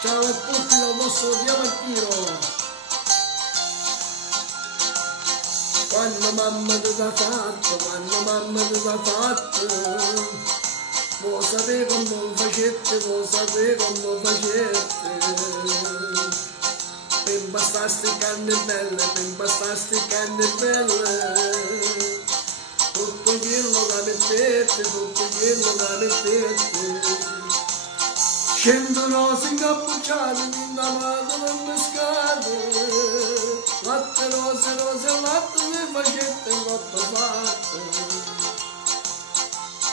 Ciao a tutti dal nostro Diamantino. Quando mamma ti ha fatto, quando mamma ti ha fatto, vuoi sapere come facette, vuoi sapere come facette. Per bastarsi canne belle, per bastarsi canne belle, tutto quello da mettete, tutto quello da mettete. 100 rose incappucciate, innamate non pescate, latte rose, rose, latte, le facette in cotta fatte.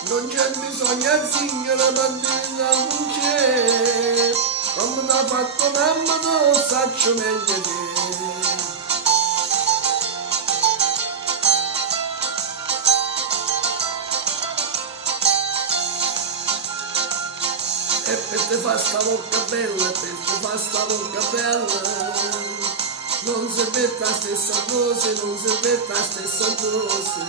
Non c'è bisogno a zingara, bandina non c'è, come t'ha fatto mamma, non saccio meglio te. E per te fa sta bocca bella, per te fa sta bocca bella, non si vede la stessa cosa, non si vede la stessa cosa.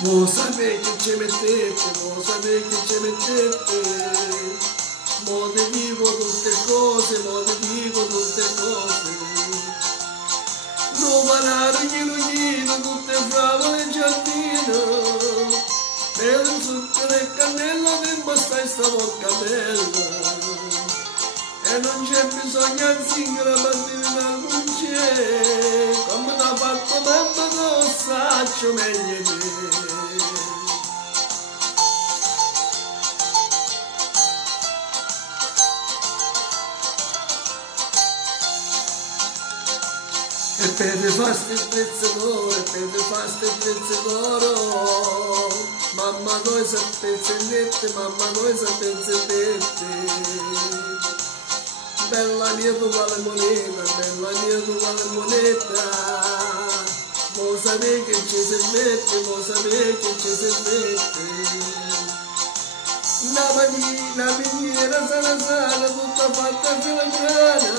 Vuoi sapere che ci mettete, vuoi sapere che ci mettete, mo ti dico tutte cose, mo ti dico tutte cose. Non parlare gnino, tutte favole e giardino, per il succo del cannello che stai sta bocca bella. E non c'è bisogno a zingara, bandina non c'è, come t'ha fatto mamma non saccio meglio te. E per le faste prezze d'oro, per le faste prezze d'oro, mamma noi sapete nette, mamma noi sapete nette. Bella mia tu quale moneta, bella mia tu quale moneta, vuoi sapere che ci si mette, vuoi sapere che ci si mette. La miniera sana, tutta fatta filigrana,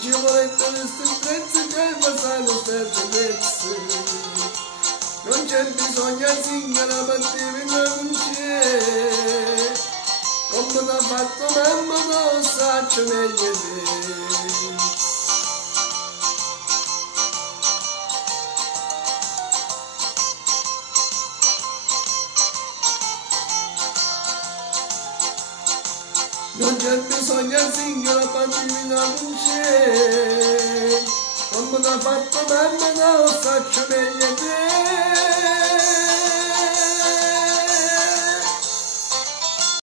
ci volete queste prezze che passano per prezze. Non c'è bisogno a zingara, mattina non c'è, come t'ha fatto mamma non saccio meglio te. Non c'è bisogno a zingara, mattina non c'è, come t'ha fatto mamma non saccio meglio te.